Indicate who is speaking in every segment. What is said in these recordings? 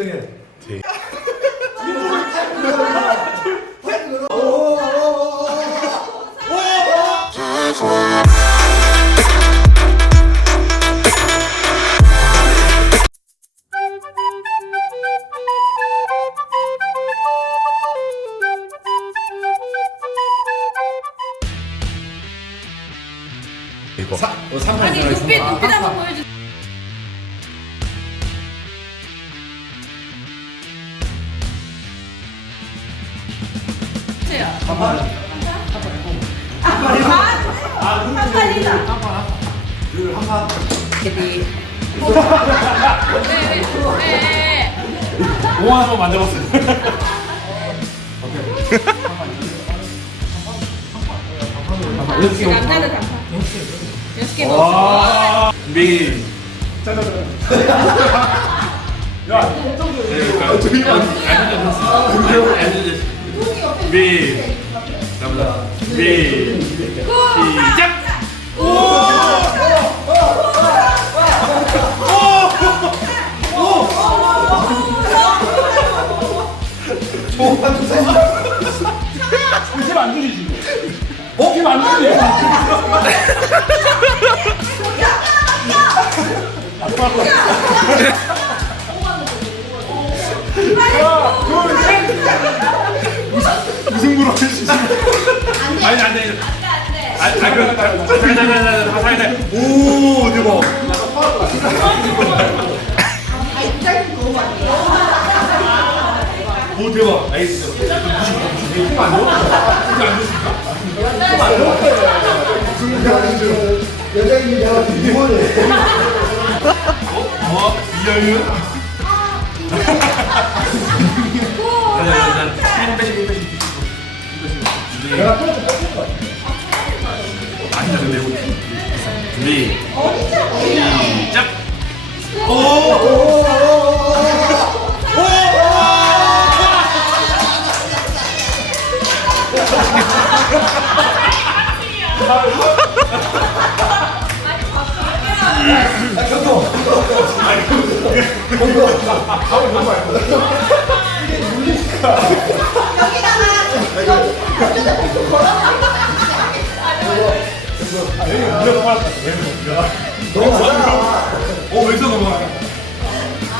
Speaker 1: 진정해.
Speaker 2: 이거.
Speaker 1: 사, 어, 3판
Speaker 3: 아니 눈빛 눈빛 한번 보여주. 주세요. 한 판이다. 네, 네, 네.
Speaker 2: 공 한번 만져봤어요.
Speaker 3: 남자는 단판. 여섯 개 먹었어.
Speaker 2: 와. 준비. 야, 네, 저기 준 비. 갑니다. 준비. 시작. 힘안 주지 지금. 어? 힘안 주지. 무승부로 해주시죠. 아니 안 돼. 아니 아니 그 자자자자 오 대박. 오 대박. 알겠어. 힘안 줘? 힘안 줘?
Speaker 1: 여자인이 내가 이혼해.
Speaker 2: 어? 이여유?
Speaker 1: 내가 또 뺏은 거야.
Speaker 2: 아니다 근데 준비 시작 오!
Speaker 1: 아, 저도. 너무 많 아.
Speaker 2: 오 왼손 넘어가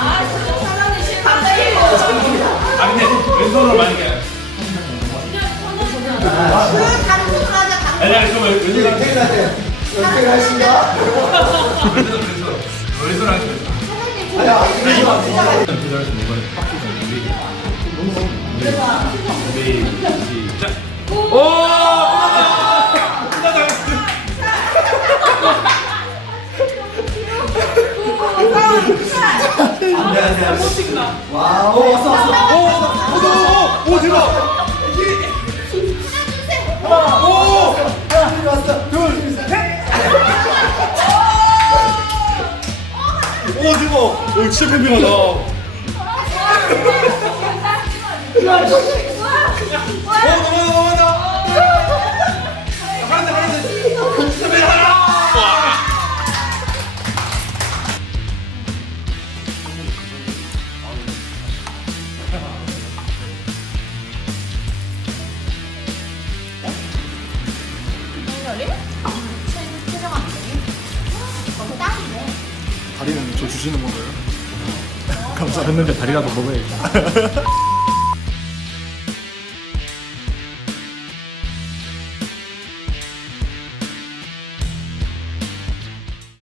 Speaker 3: 아, 진짜 사람이 싫다.
Speaker 2: 아 근데 왼손으로 만약에 아니 아니 그럼
Speaker 1: 이제
Speaker 2: 왼손 하시
Speaker 1: 퇴근하세요. 퇴근하신가?
Speaker 2: 왼손 왼손 왼손 하시면
Speaker 1: 아니야.
Speaker 2: 준비 시작 오!
Speaker 1: 안녕하세요. 와, 오, 왔어, 왔어.
Speaker 2: 오! 오! 오! 대박! 오!
Speaker 1: 셋.
Speaker 2: 오 대박! 오 진짜 팽팽하다
Speaker 4: 다리는 저 주시는 건가요? 감사했는데 다리라도 먹어야지.